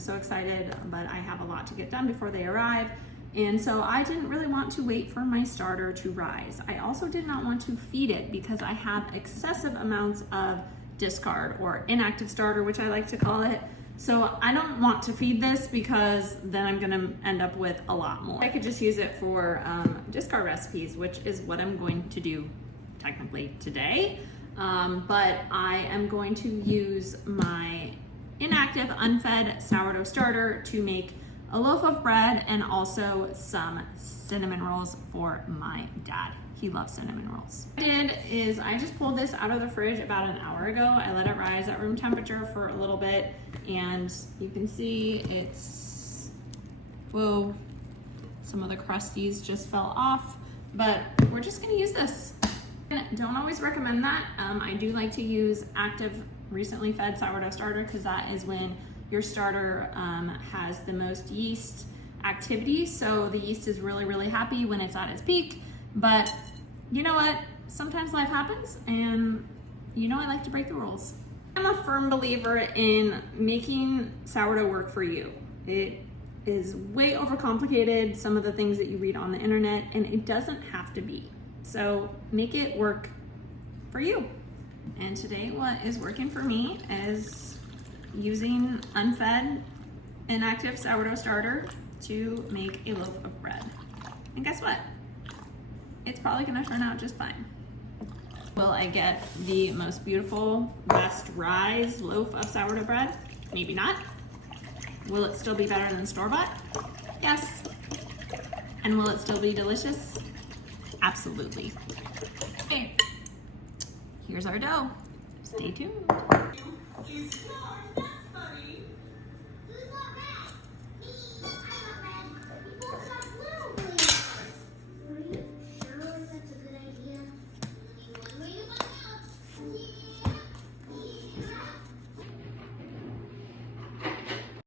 so excited, but I have a lot to get done before they arrive. And so I didn't really want to wait for my starter to rise. I also did not want to feed it because I have excessive amounts of discard or inactive starter, which I like to call it. So I don't want to feed this because then I'm gonna end up with a lot more. I could just use it for discard recipes, which is what I'm going to do technically today. But I am going to use my inactive unfed sourdough starter to make a loaf of bread and also some cinnamon rolls for my dad. He loves cinnamon rolls. What I did is I just pulled this out of the fridge about an hour ago. I let it rise at room temperature for a little bit, and you can see it's, whoa, some of the crusties just fell off, but we're just gonna use this. Don't always recommend that. I do like to use active recently fed sourdough starter because that is when your starter has the most yeast activity. So the yeast is really, really happy when it's at its peak. But you know what? Sometimes life happens, and you know I like to break the rules. I'm a firm believer in making sourdough work for you. It is way overcomplicated, some of the things that you read on the internet, and it doesn't have to be. So make it work for you. And today what is working for me is using unfed inactive sourdough starter to make a loaf of bread. And guess what? It's probably gonna turn out just fine. Will I get the most beautiful, best rise loaf of sourdough bread? Maybe not. Will it still be better than store-bought? Yes. And will it still be delicious? Absolutely. Okay, here's our dough. Stay tuned.